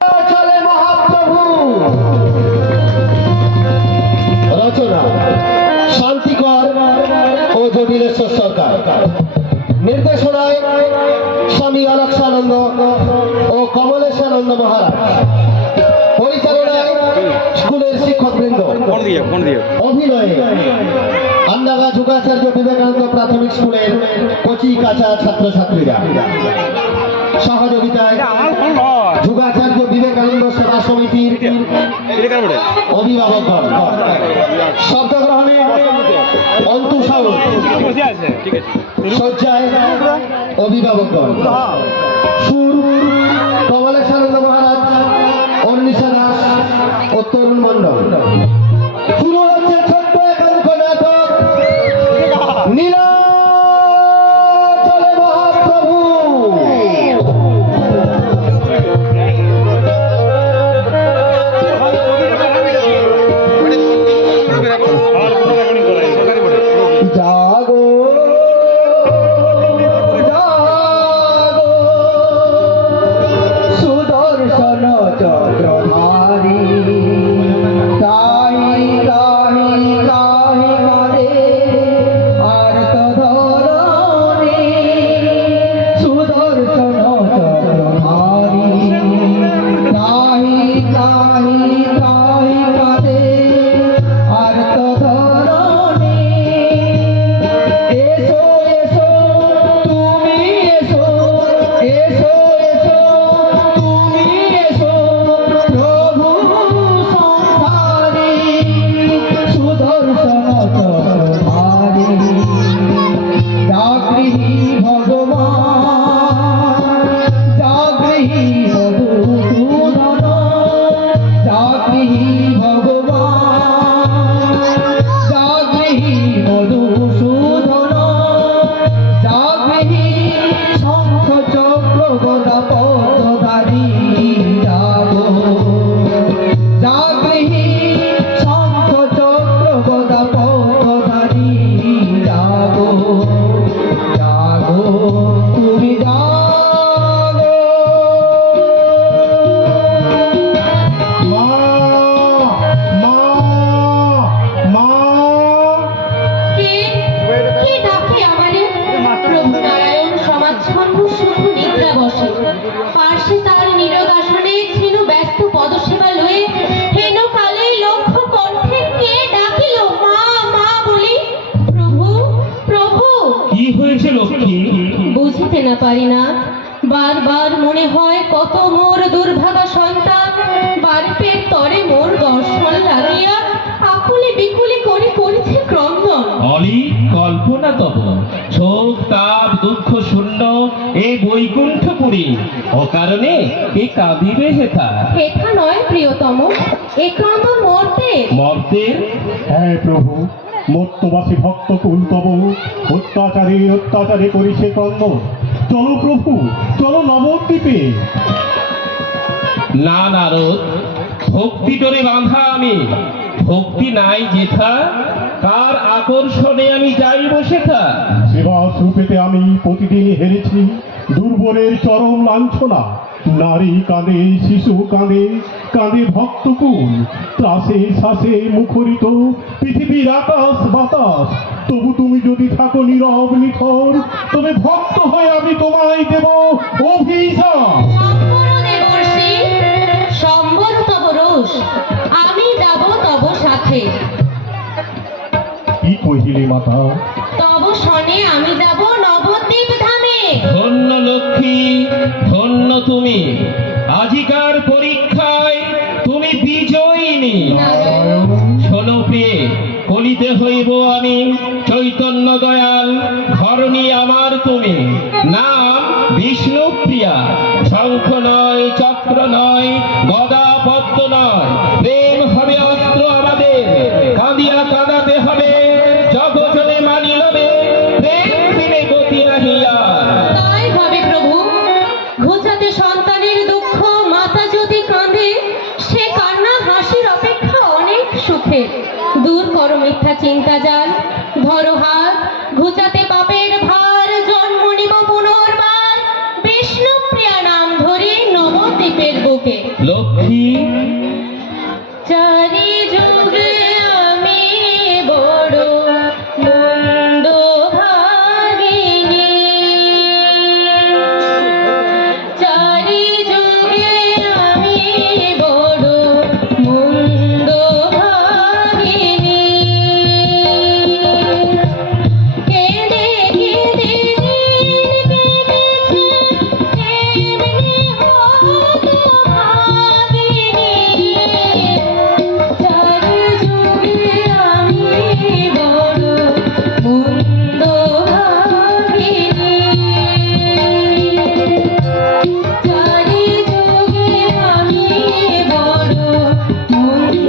চলে মহাপ্রভু। রচনা শান্তিকর ও জটিলেশ্বর সরকার। নির্দেশনায় স্বামী অলক্ষানন্দ ও কমলেশানন্দ মহারাজ। পরিচালনায় স্কুলের শিক্ষকবৃন্দ। অভিনয়ে আন্দাগা যুগাচার্য বিবেকানন্দ প্রাথমিক স্কুলের কচি কাঁচা ছাত্রছাত্রীরা। সহযোগিতায় যুগাচার্য বিবেকানন্দ সেবা সমিতির অভিভাবকগণ। শব্দগ্রহণে অন্তু সাউ, সজ্জায় অভিভাবকগণ। সুর কমলেশানন্দ মহারাজ, অন্নিশা দাস ও তরুণ মণ্ডল। শুরু হচ্ছে ছোট্ট একাঙ্ক নাটক নীলা চলে মহাপ্রভু। জাগো জাগো সুদর্শন চক্রধারী, তাই তাই তাই কাঁদে আর্ত ধরণী। সুদর্শন চক্রধারী, তাই তাই তাই কাঁদে আর্ত ধরণী। এসো এসো তুমি এসো, এসো এসো তুমি এসো প্রভু সংসারী। সুদর্শন চক্রধারী, জাগৃহী ভগবান, জাগৃহী মধুসূদন, জাগৃহী ভগবান, জাগৃহী মধুসূদন, জাগৃহী শঙ্খ চক্র গদা পদ্মধারী। জাগো জাগৃহী শঙ্খ চক্র গদা পদ্মধারী। জাগো জাগো তুমি জাগো। মা মা মা। কে কে ডাকে আমারে? প্রভু নারায়ণ সমাচ্ছন্ন সুখ নিদ্রা বসে। পার্শ্বে তার নীরব আসনে ছিল ব্যস্ত পদসেবা লয়ে। হেন কালে লক্ষ্য কণ্ঠে কে ডাকিল মা মা বলি। প্রভু প্রভু। কি হয়েছে লক্ষ্মী? বুঝিতে না পারি না, বারবার মনে হয় কত মোর দুর্ভাগা সন্তান বাড়িতে তরে মোর দর্শন লাগিয়া আকুলি বিকুলি করে করেছে ক্রন্দন। অলি কল্পনা তব শোক তাপ দুঃখ শূন্য এই বৈকুণ্ঠপুরী অকারণে কে কাঁদিবে হেথা? হেথা নয় প্রিয়তম, এ ক্রন্দন মর্তে। মর্তের? হ্যাঁ প্রভু, মর্তবাসী ভক্তকুল তব অত্যাচারে অত্যাচারে করিছে কর্ম। চলো প্রভু, চলো নবদ্বীপে। না নারদ, ভক্তি ডোরে বাঁধা আমি, ভক্তি নাই যেথা, কার আকর্ষণে আমি যাইব সেথা? সেবাস রূপেতে আমি প্রতিদিন হেরেছি দুর্বলের চরম লাঞ্ছনা। নারী কাঁদে, শিশু কাঁদে, কাঁদে ভক্তকুল। ত্রাসে শ্বাসে মুখরিত পৃথিবীর আকাশ বাতাস। তবু তুমি যদি থাকো নীরব নিথর, তবে ভক্ত হয়ে আমি তোমায় দেব অভিশাপ। সম্বর দেবর্ষি, সম্বর তব রোষ, আমি যাব তব সাথে। কি কহিলি মাতা? তব শনে আমি যাব নবদ্বীপ ধামে। ধন্য লক্ষ্মী, ধন্য তুমি, আজিকার পরীক্ষায় তুমি বিজয়িনী। শোনো প্রিয়ে, কলিতে হইব আমি চৈতন্য দয়াল, ধরণী আমার তুমি। নাম বিষ্ণুপ্রিয়া, শঙ্খ নয় চক্র নয় গদা পদ্ম নয়, প্রেম হবে অস্ত্র আমাদের। কাঁদিয়া কাঁদাতে হবে জগজনে মানিলবে, প্রেম বিনে গতি নাহিয়া। তাই ভাবে প্রভু, ঘুচাতে সন্তানের দুঃখ মাতা যদি কাঁদে, সে কান্না হাসির অপেক্ষা অনেক সুখে। দূর করো মিথ্যা চিন্তা জাল, ধরো হাত, ঘুচাতে পাপের ভার, জন্ম নিব পুনর্বার বিষ্ণুপ্রিয়া নাম ধরে নবদ্বীপের বুকে। লক্ষ্মী চারি যুগে আমি বড় মন্দ ভাবিনি, চারি যুগে আমি বড় মন্দ ভাবিনি। কেঁদে কেঁদে দিন কেটেছে এমনি হতো ভাবিনি, চারি যুগে আমি বড় মন্দ ভাবিনি, চারি যুগে আমি বড় মন্দ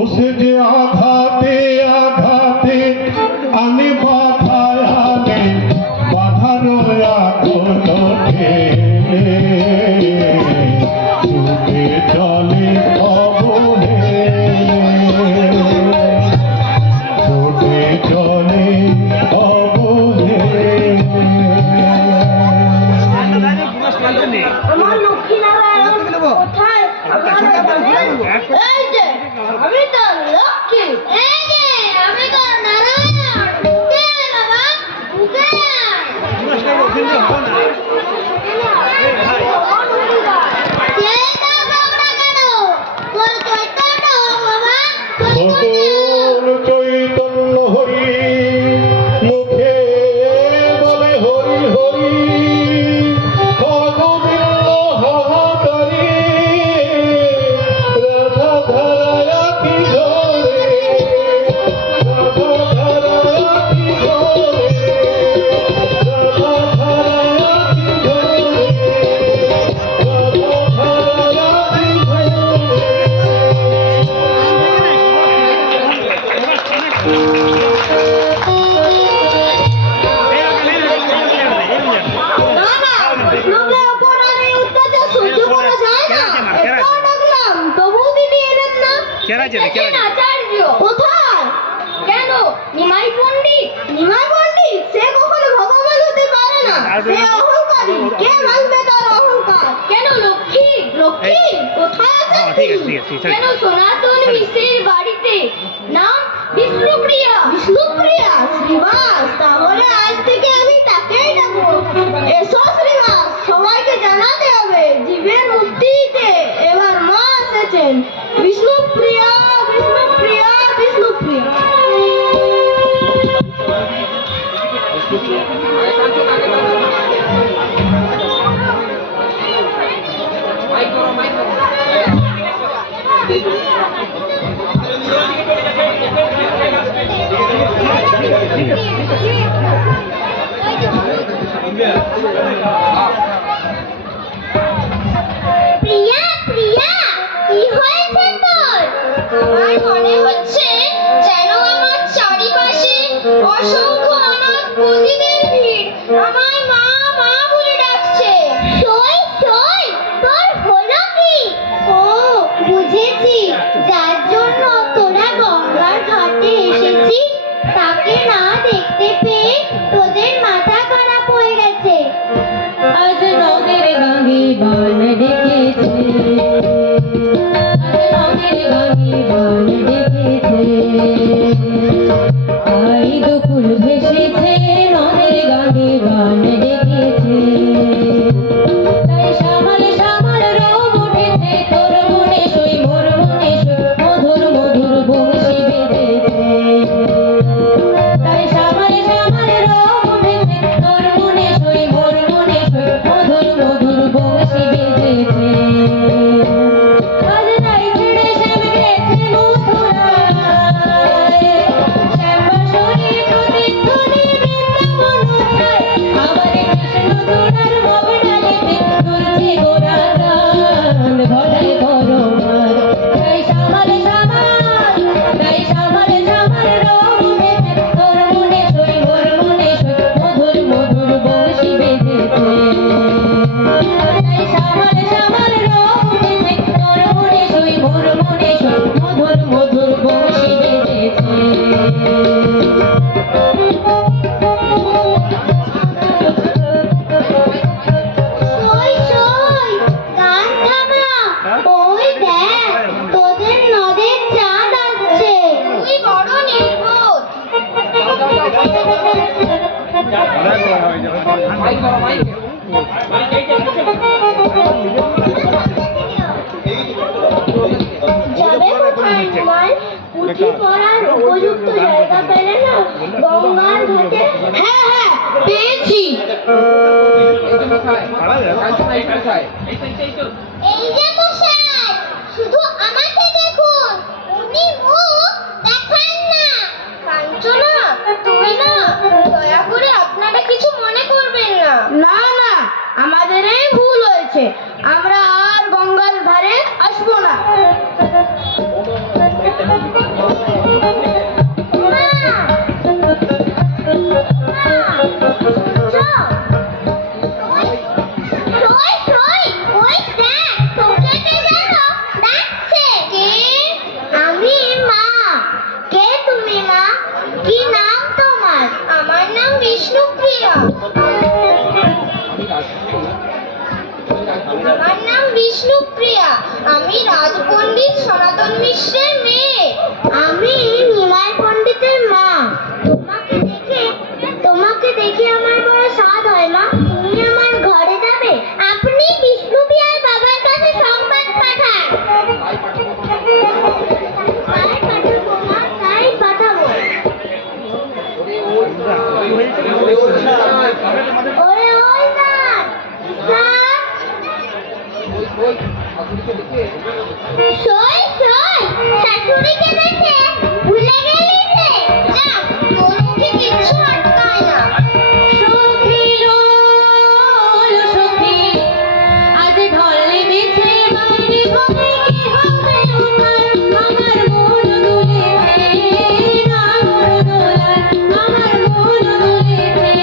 উসে যে আঘাতে আঘাতে আনে বাধায় আনে বাধার আগুন ঠেলে ছুটে চলে অবহেলে ছুটে চলে অবহেলে। আমার লক্ষ্মী নারায়ণ কোথায়? এই যে আমি তো লক্ষ্মী, এই যে আমি তো নারায়ণ। কে বাবা? কে? এসেছেন আচার্য। কোথায়? কেন? নিমাই পণ্ডিত? নিমাই পণ্ডিত সে কখনো ভগবান হতে পারে না, সে অহংকারী। কে মানবে তার অহংকার? কেন লক্ষ্মী? লক্ষ্মী কোথায় আছেন তিনি? কেন সনাতন মিশ্রের বাড়িতে? নাম বিষ্ণুপ্রিয়া। বিষ্ণুপ্রিয়া? শ্রীবাস, তাহলে আজ থেকে আমি তাকেই ডাকবো। এসো শ্রীবাস, সবাইকে জানাতে হবে জীবের মুক্তিতে এবার মা এসেছেন। বিষ্ণুপ্রিয়া, বিষ্ণুপ্রিয়া, বিষ্ণুপ্রিয়া। প্রিয়া, প্রিয়া, কি হয়েছে তোর? আমার মনে হচ্ছে যেন আমার চারিপাশে অসংখ্য অনাথ পতিদের ভিড় আমায় মা মা বলে ডাকছে। সই সই, তোর হলো কি? ও বুঝেছি, যার জন্য তোরা গঙ্গার ঘাটে এসেছিস তাকে না দেখতে পেয়ে তোদের মাথা খারাপ হয়ে গেছে। আজ নদের গঙ্গে বান ডেকেছে, আজ নদের গঙ্গে বান ডেকেছে, আই দুকুল ভেসেছে নদের গঙ্গে বান ডেকেছে, তাই সামাল সামাল রোগ উঠেছে তোর মনে সই মোর মনে সই মধুর মধুর বংশী বেজেছে, তাই সামাল সামাল রোগ উঠেছে তোর মনে সই মোর মনে সই মধুর মধুর বংশী বেজেছে, আজ তাই ছেড়ে শ্যাম গেছে মথুরায়, শ্যামবাসরী প্রতিধ্বনি বৃন্দাবন চায়, আবার কৃষ্ণ চূড়ার ভবডালিতে তুলছি গোরা গান, ঘটায় করো মার, তাই সামাল সামাল, তাই সামাল সামাল রোগ উঠেছে তোর মনে সই মোর মনে সই মধুর মধুর বংশী বেজেছে, তাই সামাল সামাল রোগ উঠেছে তোর মনে সই মোর মনে সই মধুর মধুর বংশী বেজেছে। সই সই, গান থামা। ওই দেখ তোদের নদের চাঁদ আসছে। তুই বড় নির্বোধ। যাবে কোথায় নিমাই? পুঁথি পড়ার উপযুক্ত জায়গা পেলে না গঙ্গার ঘাটে? হ্যাঁ হ্যাঁ পেয়েছি। এই যে মশাই, শুধু আমাকে দেখুন, উনি মুখ দেখান না। কাঞ্চনা, তুমি না দয়া করে আপনারা কিছু মনে করবেন না। না না, আমাদের এই ভুল হয়েছে, আমরা আর গঙ্গার ধারে আসবো না। আমি মা। কে তুমি মা? কি নাম তোমার? আমার নাম বিষ্ণুপ্রিয়া। আমার নাম বিষ্ণুপ্রিয়া, আমি রাজপণ্ডিত সনাতন মিশ্রের মেয়ে। আমি নিমাই পণ্ডিতের মা। তোমাকে দেখে আমার বড় স্বাদ হয় মা। তুমি আমার ঘরে যাবে? আপনি বিষ্ণুপ্রিয়ার বাবার কাছে সংবাদ পাঠান। তাই পাঠাবো মা, তাই পাঠাবো। ওরে ওই স্যার, স্যার। সই সই, শাশুড়িকে দেখে ভুলে গেলি রে। যা, তোর মুখে কিচ্ছু আটকায় না। সখী লোল সখী, আজ ঢল নেমেছে বাড়ি ঘরে, কি হবে আমার মন দুলেছে নাগর দোলায়, আমার মন দুলেছে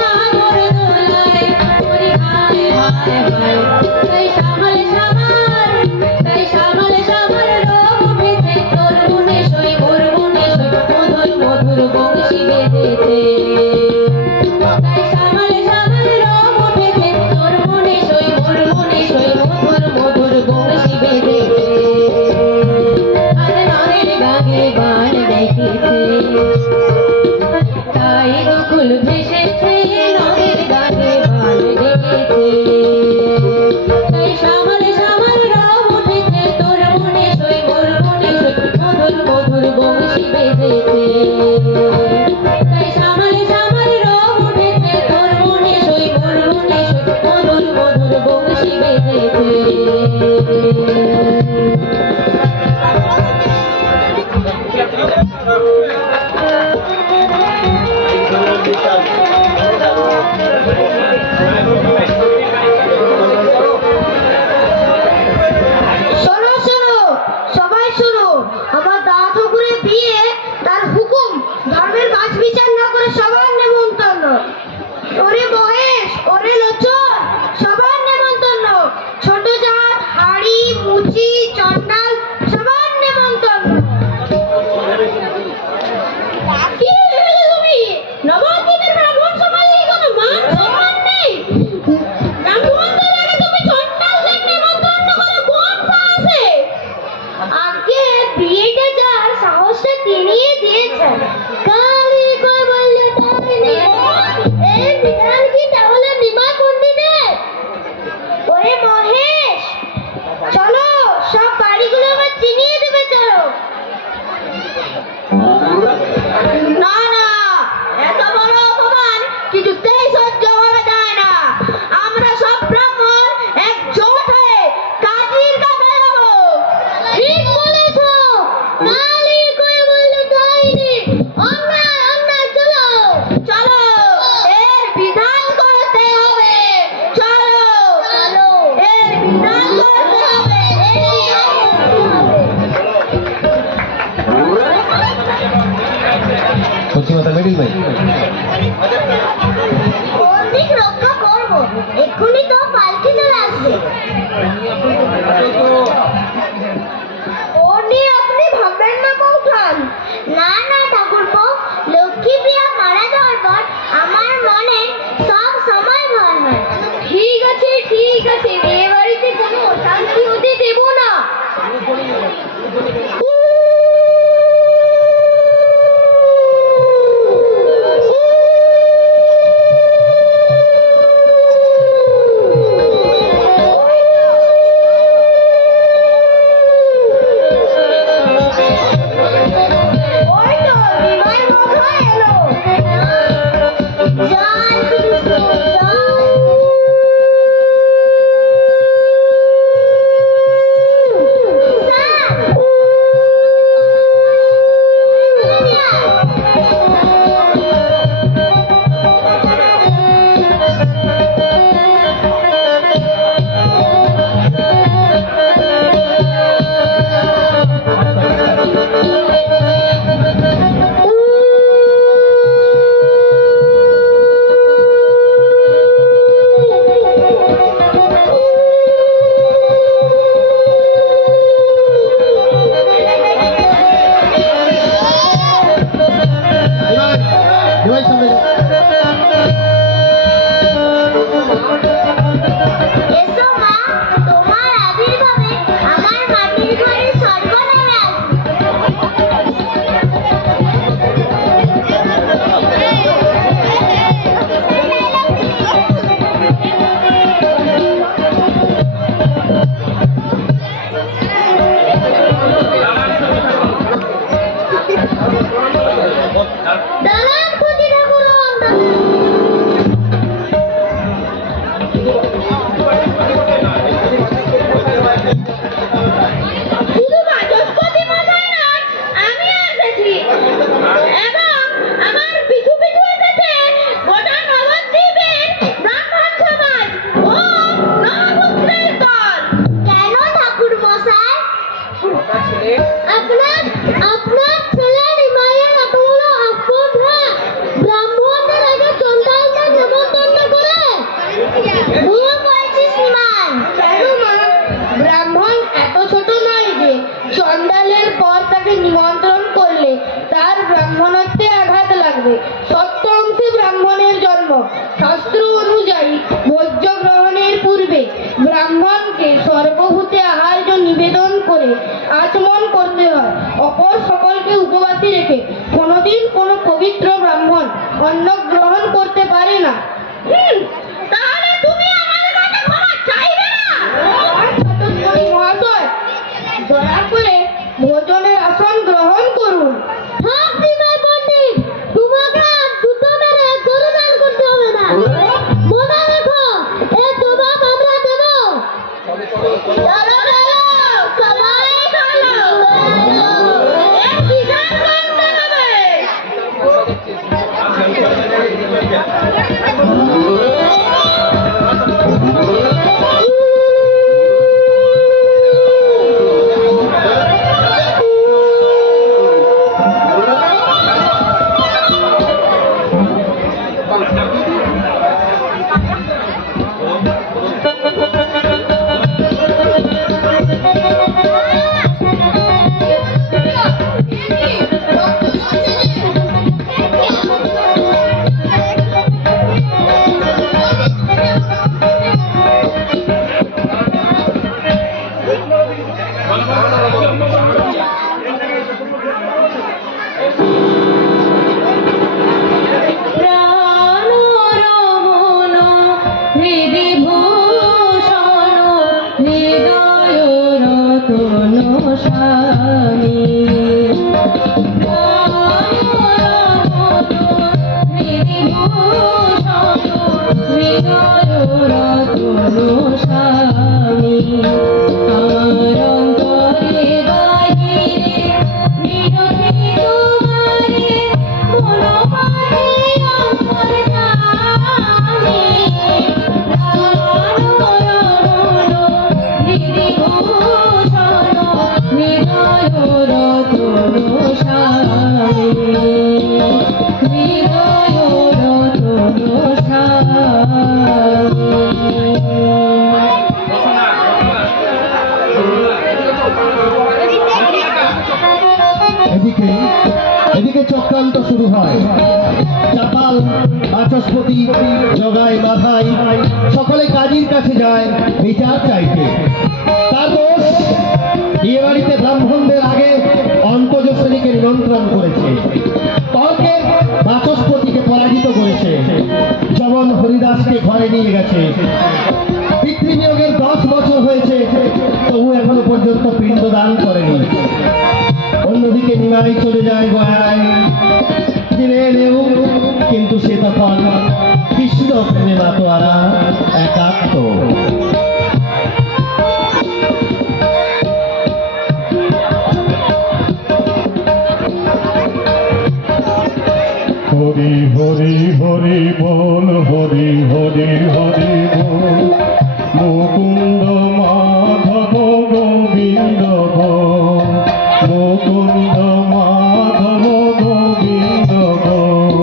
নাগর দোলায়, ওরে হায় হায় হায়, তাই সামাল সামাল, তাই সামাল সামাল রোগ রেখেছে, তাই গোকুল ভেসেছে নদীর গানে বান ডেকেছে। তাই সামার সামার রব উঠেছে, তোর মনে সই মোর মনে সই, মধুর মধুর বংশী বেজেছে। তাই সামার সামার রব উঠেছে, তোর মনে সই মোর মনে সই, মধুর মধুর বংশী বেজেছে। শোনো শোনো, সবাই শোনো, আমার দাদা ঠাকুরের বিয়ে, তার হুকুম, ধর্মের বাছ বিচার না করে সবার নেমন্তন্ন। ওরে মহেশ, ওরে লোচন, সবার নেমন্তন্ন। ছোট জাত, হাড়ি, মুচি, চন্ডাল, সবার নেমন্তন্ন। কি ভেবেছো তুমি? নবদ্বীপের ব্রাহ্মণ সমাজে কোনো মান সম্মান নেই? ব্রাহ্মণদের আগে তুমি চন্ডালদের নেমন্তন্ন করে কোন সাহসে? আগে বিয়েটা যার সাহসটা তিনিই দিয়েছেন। কালী কই বললে তাইনি, এই বিধান কি তাহলে নিমাই পণ্ডিতের? ওরে মহেশ, চলো, সব বাড়িগুলো আবার চিনিয়ে দেবে, চলো। না না, এত বড় অপমান কিছুতেই সহ্য করা যায় না। আমরা সব ব্রাহ্মণ একজোট হয়ে কাজীর কাছে যাব। ঠিক বলেছ, কালী কই বললে তাইনি, অন্যায় অন্যায়, চলো চলো, এর বিধান করতে হবে, চলো চলো, এর বিধান করতে হবে, এর সত্যি কথা মেডিল ভাই, কোন দিক রক্ষা করবো? এক্ষুনি তো পালকি চলে আসবে। ও নিয়ে আপনি ভাববেন না বৌঠান। না না ঠাকুরপো, লক্ষ্মী প্রিয়া মারা যাওয়ার পর আমার মনে সব সময় ভয় হয়। ঠিক আছে ঠিক আছে, বিয়ে বাড়িতে কোনো অশান্তি হতে দেব না। ওই তো বিমান বোধহয় এলো। জয় কৃষ্ণ, জয়। এসো মা, তোমার আবির্ভাবে আমার মাটির ঘরে সর্বনামে দালান খুঁজি ঠাকুর। শুধু বাচস্পতি মশাই নন, আমিও এসেছি, এবং আমার পিছু পিছু এসেছে গোটা নবদ্বীপের ব্রাহ্মণ সমাজ ও নবপুত্রের দল। কেন ঠাকুর মশাই? আপনার ছেলে নিমাইয়ের এত বড় আস্পর্ধা ব্রাহ্মণদের আগে চন্ডালদের নেমন্তন্ন করে? ভুল বলছিস নিমাই। কেন মা? ব্রাহ্মণ এত ছোট নয় যে চন্ডালের পর তাকে নিমন্ত্রণ করলে তার ব্রাহ্মণত্বে আঘাত লাগবে। সত্য অংশে ব্রাহ্মণের জন্ম। শাস্ত্র অনুযায়ী ভোজ্য গ্রহণের পূর্বে ব্রাহ্মণকে সর্বভূতে আহার্য নিবেদন করে আচমন করতে হয়। অপর সকলকে উপবাসী রেখে কোনোদিন কোনো পবিত্র ব্রাহ্মণ অন্ন গ্রহণ করতে পারে না। তাহলে তুমি আমাদের কাছে ক্ষমা চাইবে না? মহাশয়, দয়া করে ভোজনের আসন গ্রহণ করুন। পণ্ডিত, তোমাকে আর জুতো মেরে গরু দান করতে হবে না। মনে রেখো, এ জবাব আমরা দেব। চলো চলো, সবাই চলো। এক বিধান করতে হবে। প্রাণ রমণ হৃদি ভূষণ হৃদয় রতন স্বামী। প্রাণ রমণ হৃদি ভূষণ হৃদয় রতন স্বামী। আমার অন্তরে বাহিরে নিরখে তোমারে মনোমানে অন্তর্যামী। প্রাণ রমণ হৃদি ভূষণ হৃদয় রতন স্বামী। হৃদয় রতন স্বামী। এদিকে এদিকে চক্রান্ত শুরু হয়। চাপাল, বাচস্পতি, জগাই, মাথায় সকলে কাজীর কাছে যায় বিচার চাইতে। তার দোষ, বিয়ে বাড়িতে ব্রাহ্মণদের আগে অন্তজ শ্রেণীকে নিমন্ত্রণ করেছে, তর্কে বাচস্পতিকে পরাজিত করেছে, যমন হরিদাসকে ঘরে নিয়ে গেছে। পিতৃবিয়োগের 10 বছর হয়েছে, তবু এখনো পর্যন্ত পিণ্ডদান করেনি। অন্যদিকে নিমাই চলে যায় গয়ায়, ফিরে এলেও কিন্তু সে তখন কৃষ্ণ প্রেমে মাতোয়ারা, একাত্ম। হরি হরি হরি বল, হরি হরি হরি বল, মুকুন্দ মাধব গোবিন্দ বল, মুকুন্দ মাধব গোবিন্দ বল,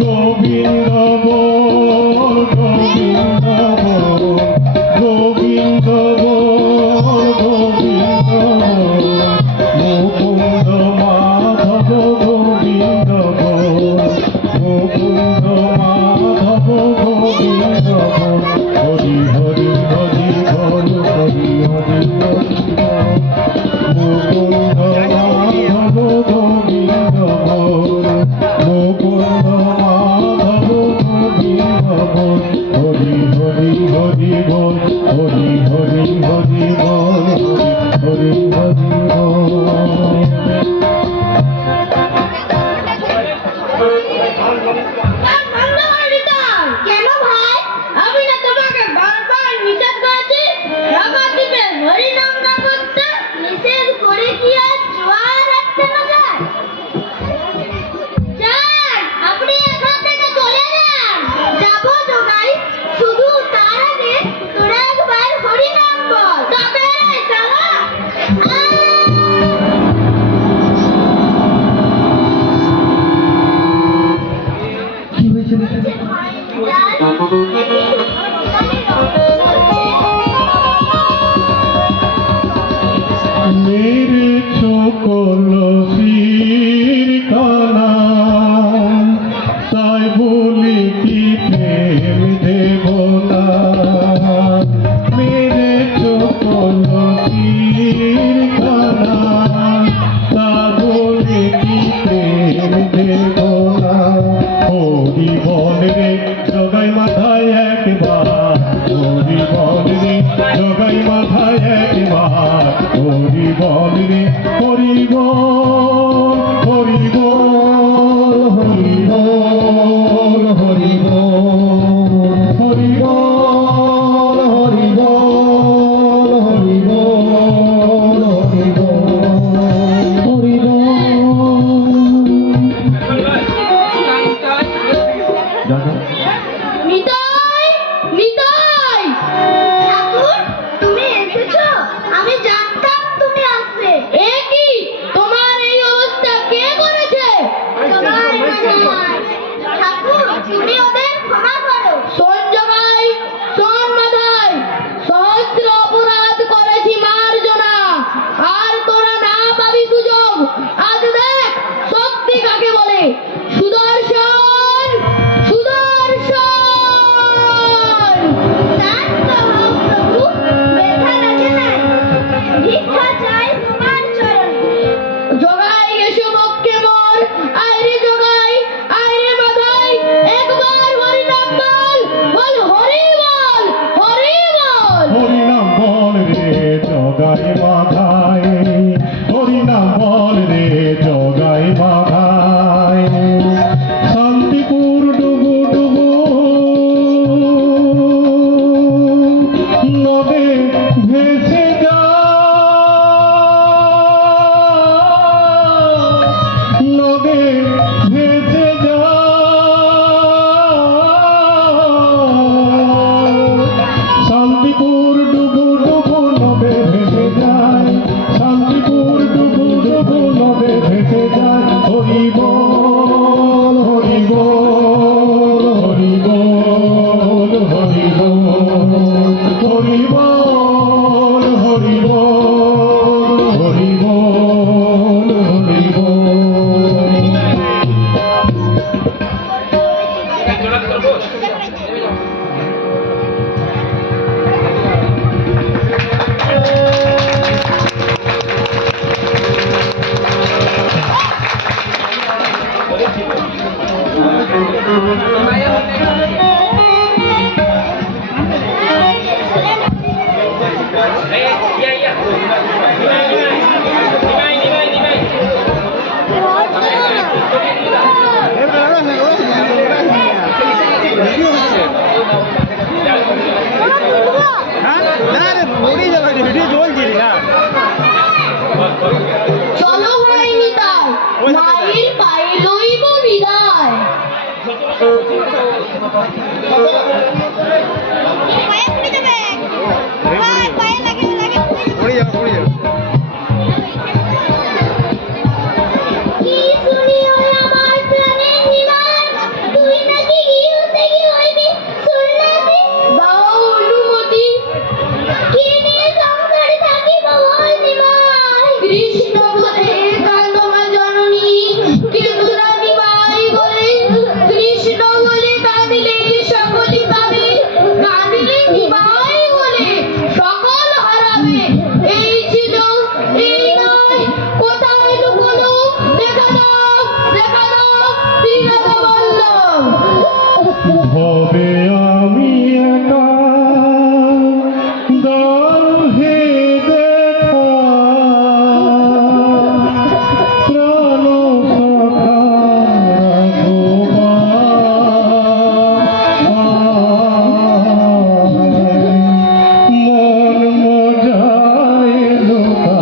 গোবিন্দ বল, গোবিন্দ বল, গোবিন্দ বল, গোবিন্দ বল, মুকুন্দ মাধব গোবিন্দ বল, মুকুন্দ মাধব গোবিন্দ বল, হরি হরি হরি বল, হরি হরি হরি বল, মুকুন্দ মাধব গোবিন্দ বল, মুকুন্দ মাধব গোবিন্দ বল, হরি হরি হরি বল, হরি হরি হরি বল, হরি হরি হরি বল। কেন ভাই? আমি না তোমাকে বারবার নিষেধ করেছি নবদ্বীপে হরি নাম না করতে? নিষেধ করে কি আর জোয়ার রাখতে না যায়? যান, আপনি এখান থেকে চলে যান। যাবো জোগাই, শুধু তার আগে তোরা একবার হরি নাম বল। তবে রে শালা। কি হয়েছে দেখে? मेरे कलसीर काना তাই বলি কি প্রেম দেব না, মেরে কলসির হরি বল রে হরি বল হরি বল হরি বল হরি বল হরি বল হরি বল হরি বল হরি বল হরি বল নিতাই নিতাই ঠাকুর তুমি এসেছো আমি জানতাম তুমি আসবে এ কি তোমার এই অবস্থা কে করেছে ঠাকুর তুমি ওদের ক্ষমা করো শোন জগাই শোন মাধাই সহস্র অপরাধ করেছি মার্জনা আর তোরা না পাবি সুযোগ আজ দেখ শক্তি কাকে বলে সুদর্শন সুদর্শন শান্ত হও প্রভু ব্যথা লাগে না ভিক্ষা চাই তোমার চরণে জগাই এসো বক্ষে মোর আইরে জগাই আইরে মাথায় একবার হরি নাম বল বল হরি বল হরি বল হরি নাম বল রে জগাই মাধায় হরি নাম বল রে জগাই মাধায় শান্তিপুর ডুবু ডুবু নদে ভেসে যায় নদে ভেসে যায় শান্তিপুর ডুবু ডুবু নদে ভেসে যায় শান্তিপুর ডুবু ডুবু নদে ভেসে যায় হরি বল হরি বল হরি বল হরি বল হরি বল হরি বল হরি বল হরি বল চলো ভাই নিতাই মায়ের পায়ে লইব বিদায় পায়ে পড়ে যাবে পায়ে লাগে পড়ে যাবে কি শুনিও আমার প্রাণের নিবাস তুই নাকি গৃহতে কি হইবি সন্ন্যাসী দাও অনুমতি কি নিয়ে সংসারে থাকিব বল নিমাই কৃষ্ণ বলে কান্দমা জননী কিন্তু না নিমাই বলে কৃষ্ণ বলে কাঁদিলে সকলই পাবে কাঁদিলে নিমাই বলে সকল হারাবে এই ছিল এই নয় কোথায় লুকোলো দেখা দাও বিরাট বললাম ভবে আমি একা দল হে দেখা প্রাণ সখা মন মজায় লোকা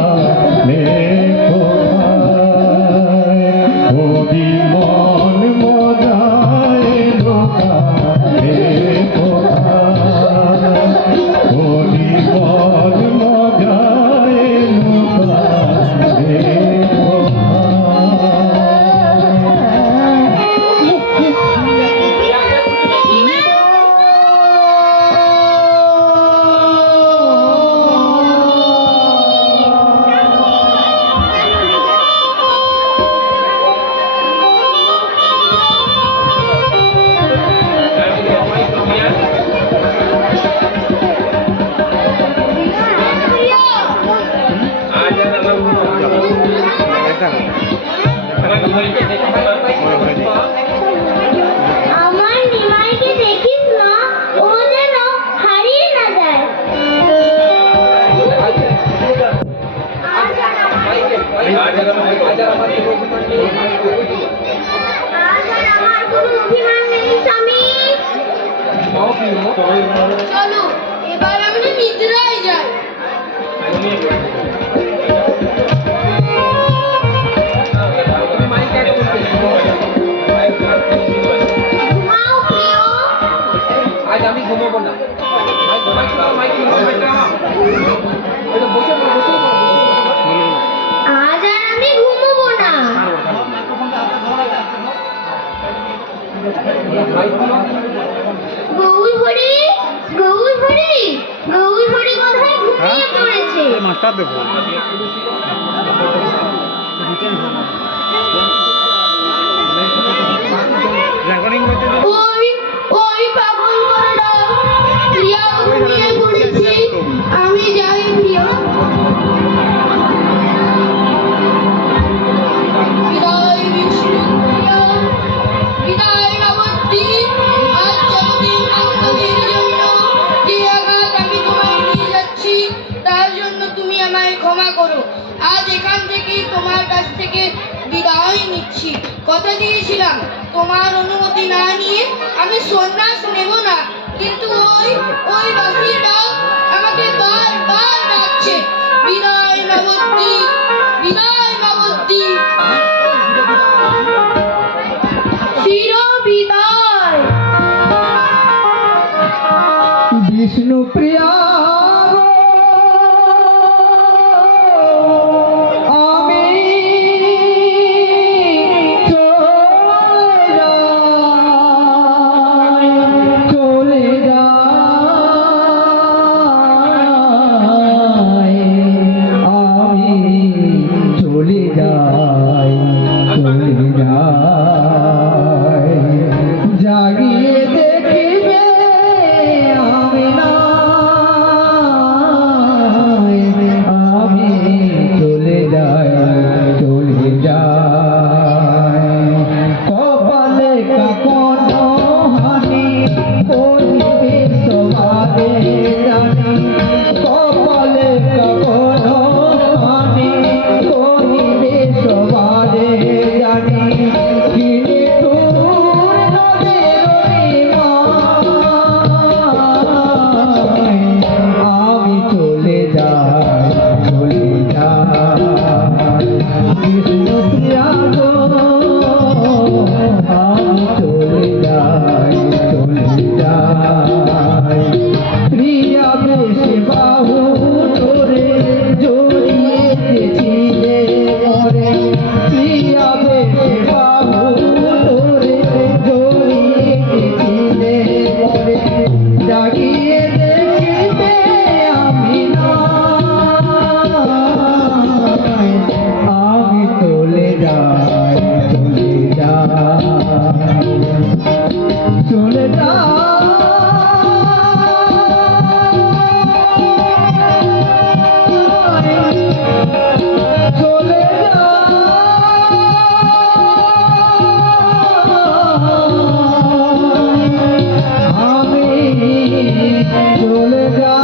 হরি মন মজায় লোকা হরি মন মজায় লোকা আমার নিমাইকে দেখিস না ও যেন হারিয়ে না যায় আজ আর আমার কোনো অভিমান নেই স্বামী। চলো এবার আমরা নিদ্রায় যাই। ঘুমাও প্রিয়। আজ আমি ঘুমাবো না। আজ আর আমি ঘুমাবো না। গৌর হরি, গৌর হরি, গৌর হরি কোথায় ঘুমিয়ে পড়েছে? ওই ওই পাগল করা প্রিয়া ঘুমিয়ে পড়েছে। আমি যাই প্রিয়া। বিদায় বিষ্ণু প্রিয়া, বিদায় নবদ্বী। আজ যতদিন আমাদের জন্য যে আঘাত আমি তোমায় নিয়ে যাচ্ছি তার জন্য তুমি আমায় ক্ষমা করো। আজ এখান থেকে তোমার কাছ থেকে বিদায় নিচ্ছি। কথা দিয়েছিলাম তোমার অনুমতি না নিয়ে আমি সন্ন্যাস নেব না, কিন্তু ওই ওই বাঁশির ডাক আমাকে বারবার ডাকছে। বিদায় নবদ্বী, বিদায় নবদ্বী, চির বিদায়। বিষ্ণু প্রিয়া আমি চলে যাই, আমি চলে যাই, চলে যাই। জাগিয়ে দেখিবে আমি নাই, আমি চলে যাই, চলে যাই। কপালে কখনো হানি করিবে সবারে জানি, কপালে কখনো হানি করিবে সবারে জানি। আমি চলে যাই, চলে যাই। বিষ্ণু প্রিয়া গো, আমি চলে যাই, চলে যাই। প্রিয়া বেশে বাহু তোরে জড়িয়েছিলে মরে, প্রিয়া বেশে বাহু তোরে জড়িয়েছিলে মরে। জাগিয়ে দেখিবে আমি নাই, আমি চলে যাই, চলে যাই, চলে যাই, চলে যাই, আমি চলে যাই।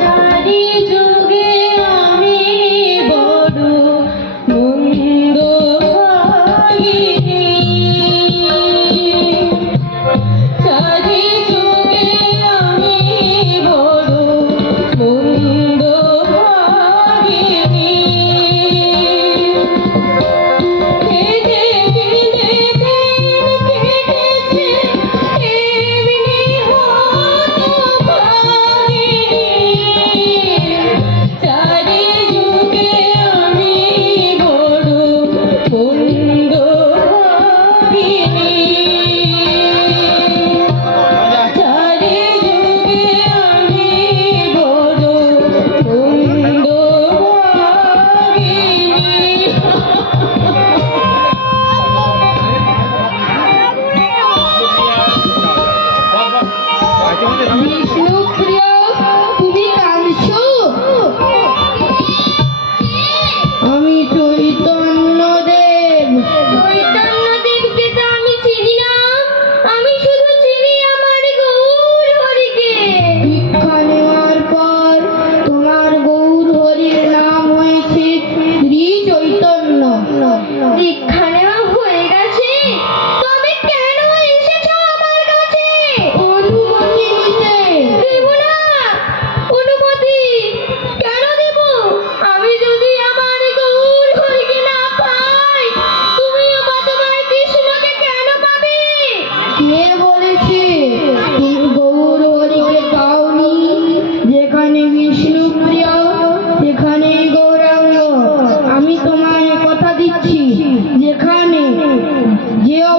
চারি যুগে আমি বড় মন্দ ভাগিনী।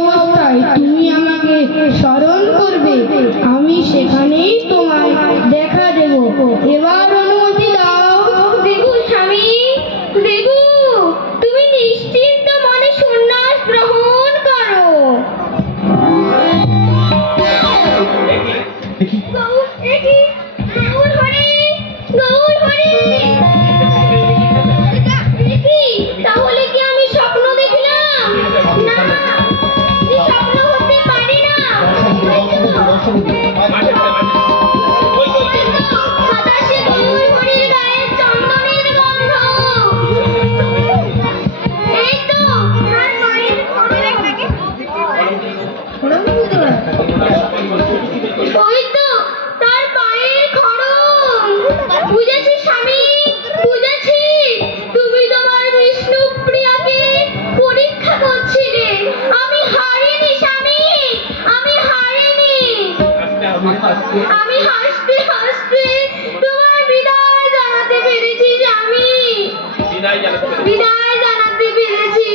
অবস্থায় তুমি আমাকে স্মরণ করবে, আমি সেখানেই তোমায় দেখা দেব। এবার অনুমতি দাও। দেবু স্বামী, দেবু, তুমি নিশ্চিন্ত মনে সন্ন্যাস গ্রহণ করো। গৌর হরি, গৌর হরি। তাহলে কি আমি স্বপ্ন দেখলাম? না, এই স্বপ্ন হতে পারে না। বাতাসে গৌর হরির গায়ে চন্দনের গন্ধ। এই তো তার পায়ের ওই তো তার পায়ের খড়ম। বুঝেছি স্বামী, বুঝেছি। তুমি তোমার বিষ্ণু প্রিয়াকে পরীক্ষা করছিলে। আমি হারিনি স্বামী, আমি হারিনি। আমি হাসতে হাসতে তোমার বিদায় জানাতে পেরেছি স্বামী, বিদায় জানাতে পেরেছি।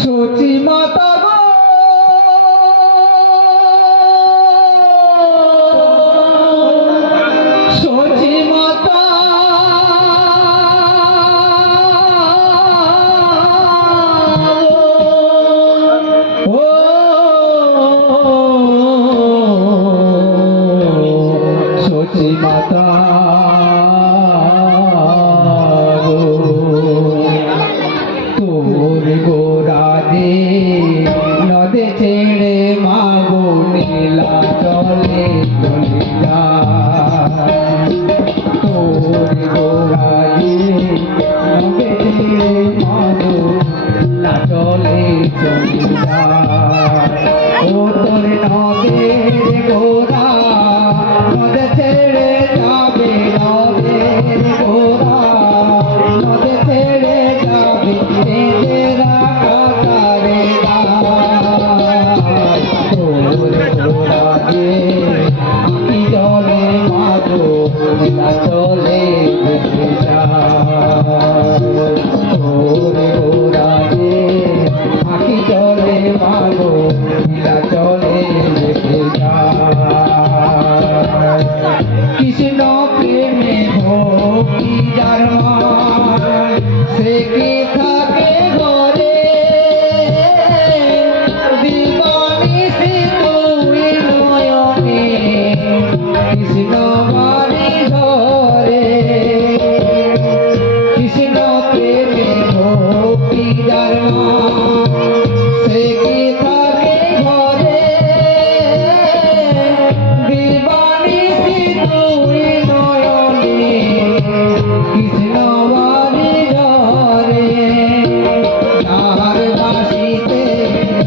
সচি মাতা গো, সচি মাতা ও সচি মাতা তোর গোরাজে নদে ছেড়ে মাগো নীলা চলে চলে যা। তোর গোরাজে নদে ছেড়ে মাগো নীলা চলে চলে যা। ও তোর নদের গোরা নদে ছেড়ে যাবে, নদের গোরা নদে ছেড়ে যাবে। তেরা কাতারে তোর গোরাজে আঁকি জলে মাগো নীলা চলে ভেসে যায়। তোর গোরাজে আঁকি জলে মাগো নীলা চলে ভেসে যায়। কৃষ্ণ প্রেমে ভক্তি যার মন, সে কি থাকে ঘরে। দিবানিশি তুই নয়নে কৃষ্ণ বাণী ধরে। কৃষ্ণ প্রেমে ভক্তি যার মন, সে কি থাকে ঘরে। দিবানিশি তুই নয়নে কৃষ্ণ বাণী ধরে। যার বাঁশিতে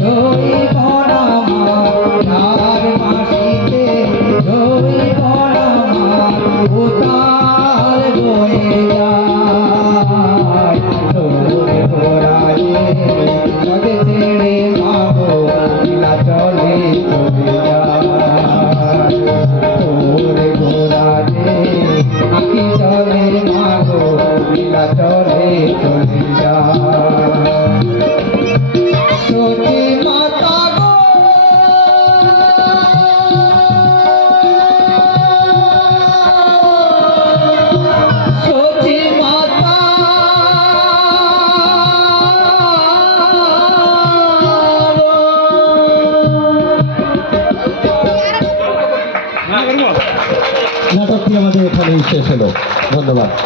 রইব না মার, যার বাঁশিতে রইব না মার, ও তার বয়ে যায়। তোর গোরাজে নদে ছেড়ে মাগো নীলা চলে চলে যায়। তোর গোরাজে আঁকি চলে মাগো নীলা চলে চলে যায়। সচি মাতা গো, সচি মাতা নাটকটি আমাদের এখানেই শেষ হলো। ধন্যবাদ।